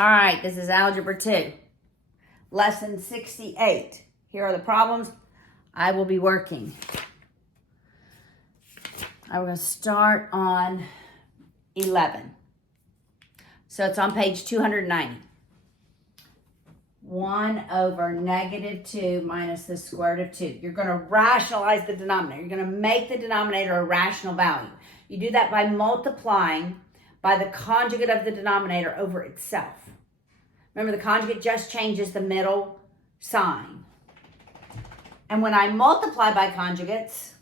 All right, this is Algebra 2, Lesson 68. Here are the problems I will be working. I'm going to start on 11. So it's on page 290. 1 over negative 2 minus the square root of 2. You're going to rationalize the denominator. You're going to make the denominator a rational value. You do that by multiplying by the conjugate of the denominator over itself. Remember, the conjugate just changes the middle sign. And when I multiply by conjugates,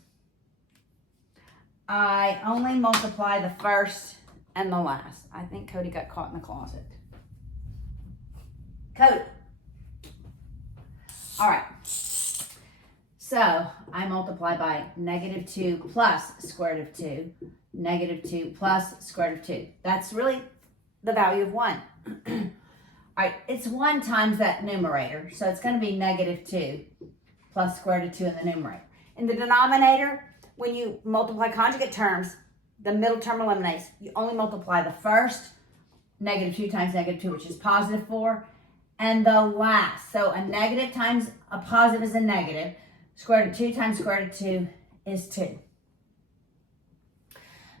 I only multiply the first and the last. I think Cody got caught in the closet. Cody. All right. So I multiply by negative 2 plus square root of 2, negative 2 plus square root of 2. That's really the value of 1. All right, it's 1 times that numerator, so it's going to be negative 2 plus square root of 2 in the numerator. In the denominator, when you multiply conjugate terms, the middle term eliminates. You only multiply the first, negative 2 times negative 2, which is positive 4, and the last. So a negative times a positive is a negative. Square root of 2 times square root of 2 is 2.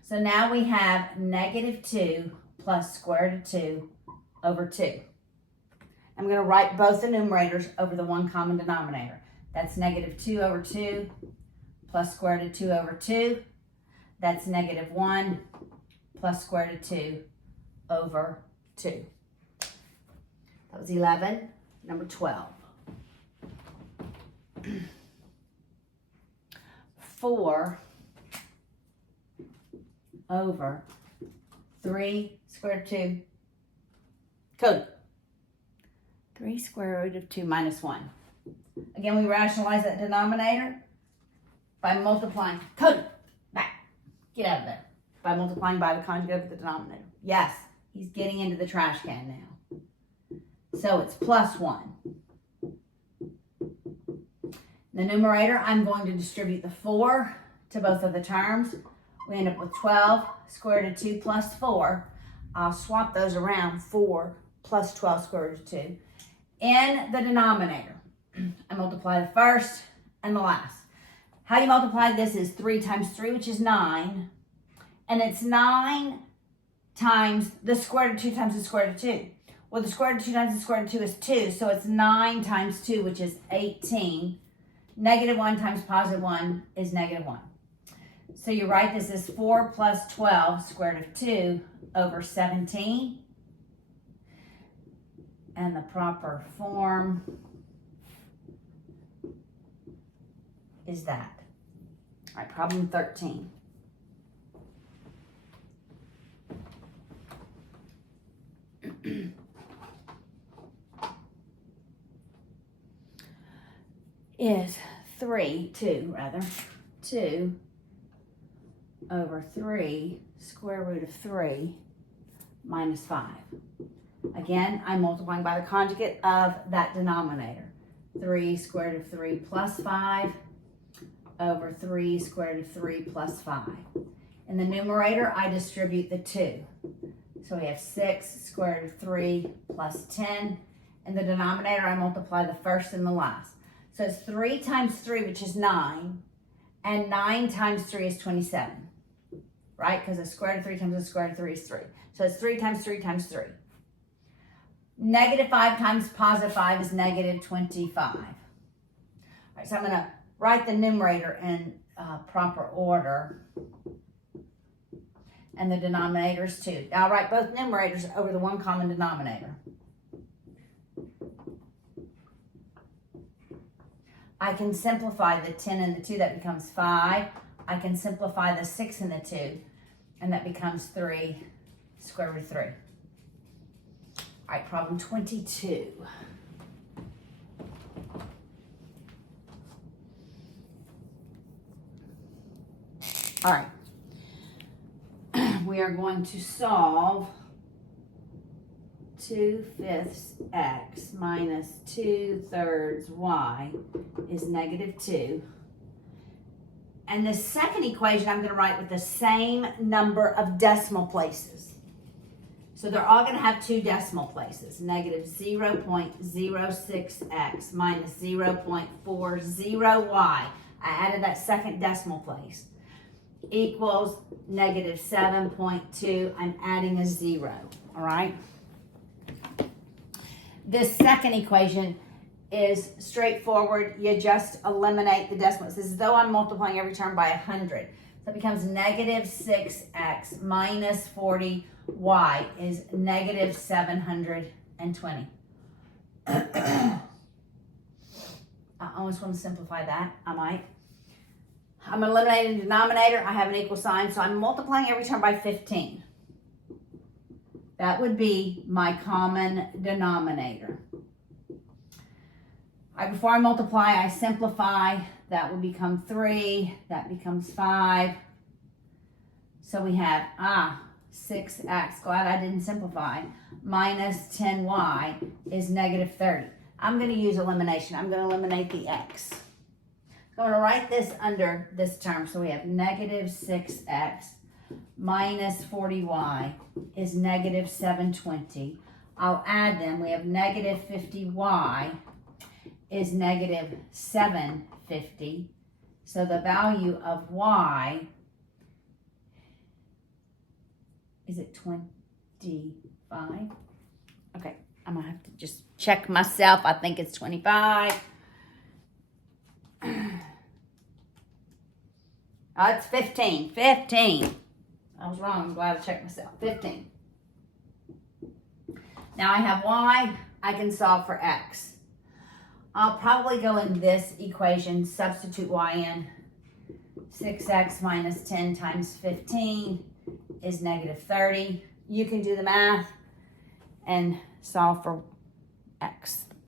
So now we have negative 2 plus square root of 2 over 2. I'm going to write both the numerators over the one common denominator. That's negative 2 over 2 plus square root of 2 over 2. That's negative 1 plus square root of 2 over 2. That was 11. Number 12. 4 over 3 square root of 2. Cody. 3 square root of 2 minus 1. Again, we rationalize that denominator by multiplying. Cody, back. Get out of there. By multiplying by the conjugate of the denominator. Yes, he's getting into the trash can now. So it's plus 1. The numerator, I'm going to distribute the 4 to both of the terms. We end up with 12 square root of 2 plus 4. I'll swap those around. 4 plus 12 square root of 2. In the denominator, I multiply the first and the last. How you multiply this is 3 times 3, which is 9. And it's 9 times the square root of 2 times the square root of 2. Well, the square root of 2 times the square root of 2 is 2, so it's 9 times 2, which is 18. Negative 1 times positive 1 is negative 1. So you write this as 4 plus 12 square root of 2 over 17. And the proper form is that. All right, problem 13. Is 2 over 3 square root of 3 minus 5. Again, I'm multiplying by the conjugate of that denominator. 3 square root of 3 plus 5 over 3 square root of 3 plus 5. In the numerator, I distribute the 2. So we have 6 square root of 3 plus 10. In the denominator, I multiply the first and the last. So it's 3 times 3, which is 9, and 9 times 3 is 27, right? Because the square root of 3 times the square root of 3 is 3. So it's 3 times 3 times 3. Negative 5 times positive 5 is negative 25. All right, so I'm going to write the numerator in proper order, and the denominators too. Now I'll write both numerators over the one common denominator. I can simplify the 10 and the 2, that becomes 5. I can simplify the 6 and the 2, and that becomes 3 square root of 3. All right, problem 22. All right. We are going to solve 2/5 x minus 2/3 y is negative 2. And the second equation I'm going to write with the same number of decimal places. So they're all going to have two decimal places. Negative 0.06x minus 0.40y. I added that second decimal place. Equals negative 7.2. I'm adding a 0. All right. This second equation is straightforward. You just eliminate the decimals. This is as though I'm multiplying every term by 100. So it becomes negative 6x minus 40y is negative 720. I almost want to simplify that. I might. I'm eliminating the denominator. I have an equal sign, so I'm multiplying every term by 15. That would be my common denominator. Before I multiply, I simplify. That will become 3. That becomes 5. So we have, 6x, glad I didn't simplify, minus 10y is negative 30. I'm going to use elimination. I'm going to eliminate the x. So I'm going to write this under this term. So we have negative 6x minus 40y is negative 720. I'll add them. We have negative 50y is negative 750. So the value of y is it 25? Okay, I'm gonna have to just check myself. I think it's 25. It's 15. 15. I was wrong. I'm glad I checked myself. 15. Now I have y. I can solve for x. I'll probably go in this equation, substitute y in. 6x minus 10 times 15 is negative 30. You can do the math and solve for x.